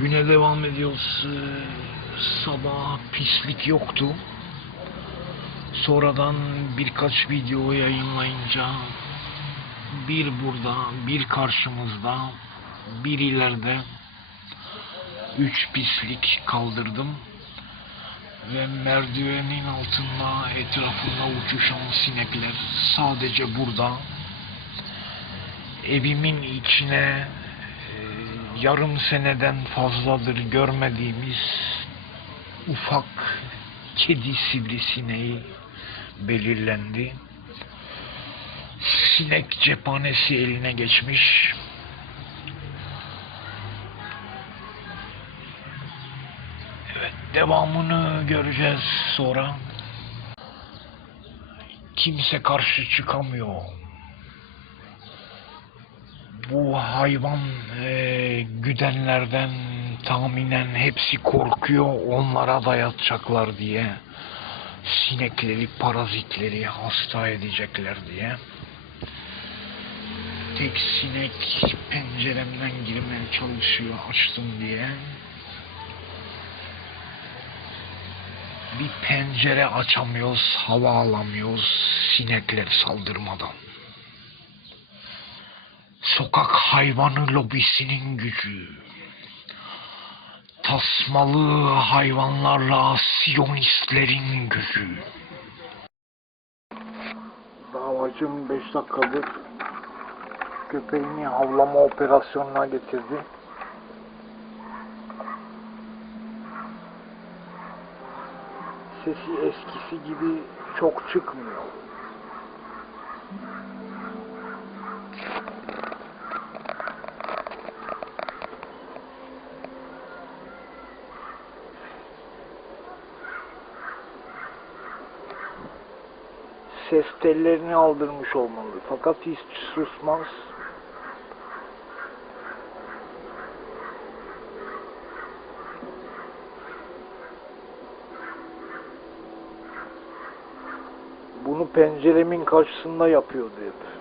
Güne devam ediyoruz. Ee, Sabah pislik yoktu. Sonradan birkaç video yayınlayınca bir burada, bir karşımızda, bir ileride üç pislik kaldırdım ve merdivenin altında etrafında uçuşan sinekler sadece burada evimin içine yarım seneden fazladır görmediğimiz ufak kedi sivrisineği belirlendi. Sinek cephanesi eline geçmiş. Evet, devamını göreceğiz sonra. Kimse karşı çıkamıyor. Bu hayvan eee, güdenlerden tahminen hepsi korkuyor onlara dayatacaklar diye. Sinekleri, parazitleri hasta edecekler diye. Tek sinek penceremden girmeye çalışıyor açtım diye. Bir pencere açamıyoruz, hava alamıyoruz sinekler saldırmadan. Sokak hayvanı lobisinin gücü. Tasmalı hayvanlarla siyonistlerin gücü. Davacım 5 dakikadır köpeğini havlama operasyonuna getirdi. Sesi eskisi gibi çok çıkmıyor. Ses tellerini aldırmış olmalı. Fakat hiç susmaz. Bunu penceremin karşısında yapıyordu hep.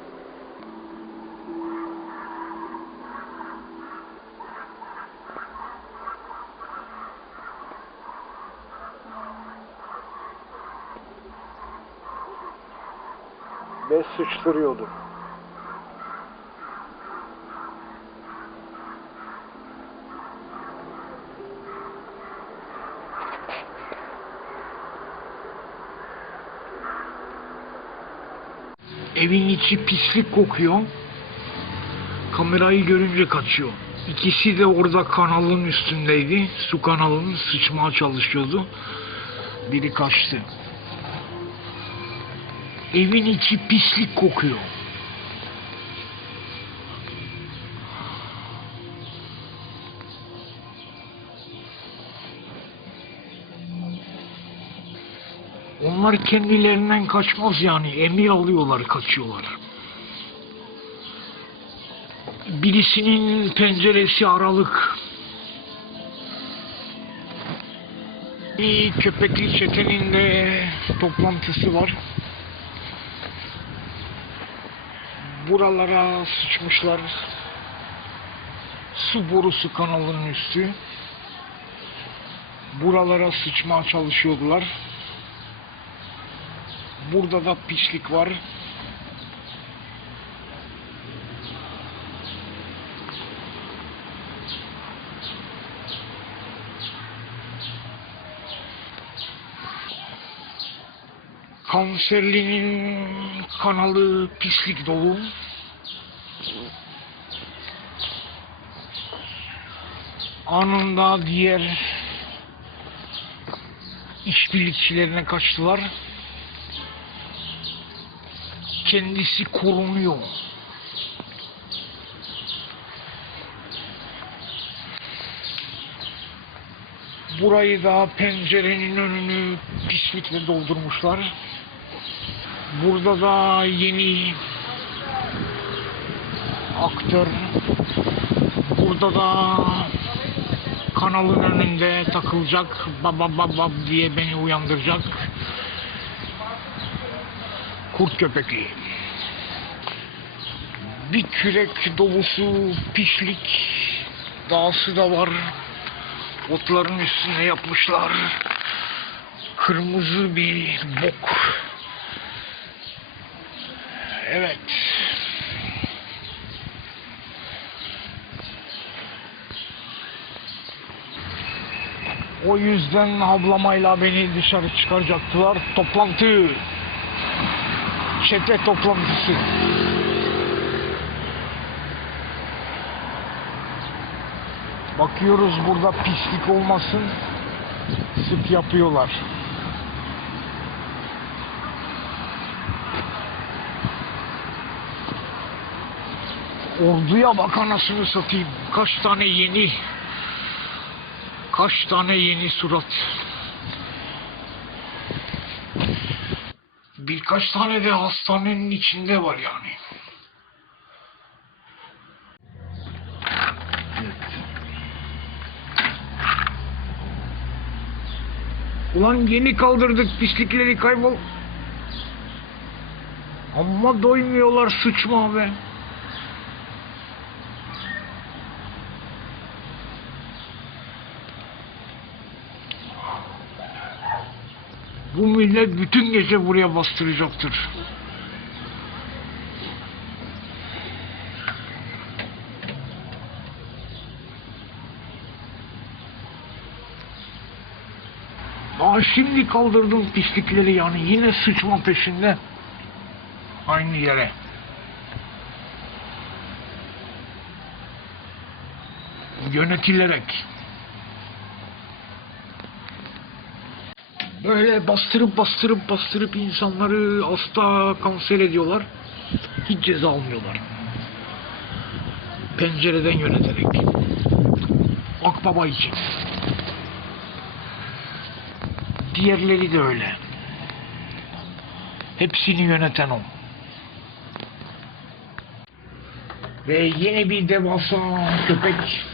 Ve sıçtırıyordu. Evin içi pislik kokuyor. Kamerayı görünce kaçıyor. İkisi de orada kanalın üstündeydi. Su kanalının sıçmaya çalışıyordu. Biri kaçtı. Evin içi pislik kokuyor. Onlar kendilerinden kaçmaz yani. Emir alıyorlar, kaçıyorlar. Birisinin penceresi aralık. Bir köpekli çetenin de toplantısı var. Buralara sıçmışlar. Su borusu kanalının üstü. Buralara sıçmaya çalışıyordular. Burada da pislik var. Kanserlinin kanalı pislik dolu. Anında diğer işbirlikçilerine kaçtılar. Kendisi korunuyor. Burayı da pencerenin önünü pislikle doldurmuşlar. Burada da yeni aktör burada da kanalın önünde takılacak baba baba diye beni uyandıracak kurt köpekli bir kürek dolusu pislik dağısı da var Otların üstüne yapmışlar. Kırmızı bir bok. Evet. O yüzden ablamayla beni dışarı çıkaracaktılar. Toplantı. Çete toplantısı. Bakıyoruz burada pislik olmasın. Sık yapıyorlar. Orduya bak anasını satayım. Kaç tane yeni Kaç tane yeni surat. Birkaç tane de hastanenin içinde var yani. Ulan yeni kaldırdık pislikleri kaybol. Amma doymuyorlar sıçma be. Bu millet bütün gece buraya bastıracaktır. Daha şimdi kaldırdım pislikleri yani yine sıçma peşinde. Aynı yere. Yönetilerek. Böyle bastırıp bastırıp bastırıp insanları hasta kanser ediyorlar. Hiç ceza almıyorlar. Pencereden yöneterek. Akbaba için. Diğerleri de öyle. Hepsini yöneten o. Ve yeni bir devasa köpek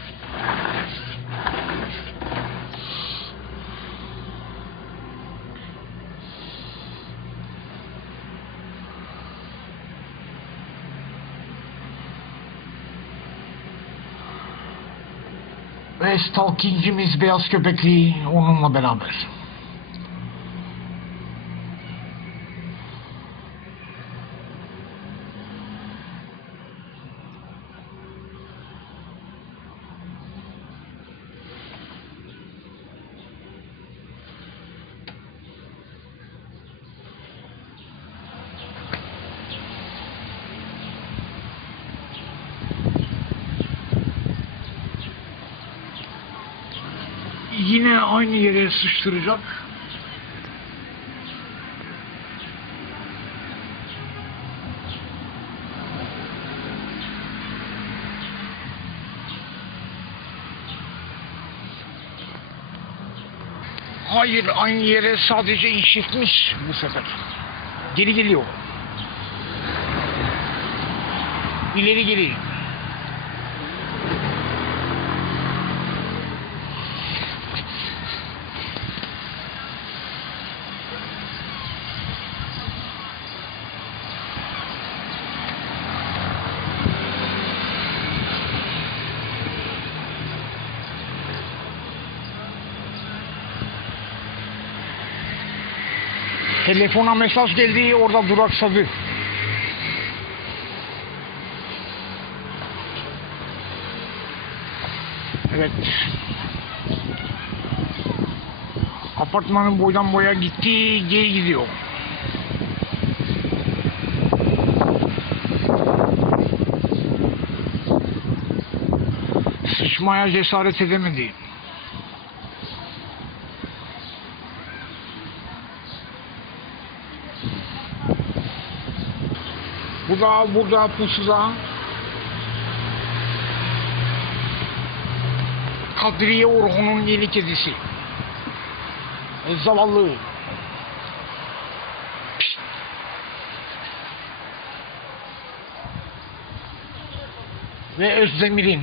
Ve stalkingimiz beyaz köpekli onunla beraber. Yine aynı yere sıçtıracak. Hayır aynı yere sadece işitmiş bu sefer. Geri geliyor. İleri geri. Telefona mesaj geldi orada duraksadı. Evet. Apartmanın boydan boya gitti, geri gidiyor. Sıçmaya cesaret edemedi. Bu da burada pusuda. Kadriye Orhun'un yeni kedisi. E, zavallı. Ve Özdemir'in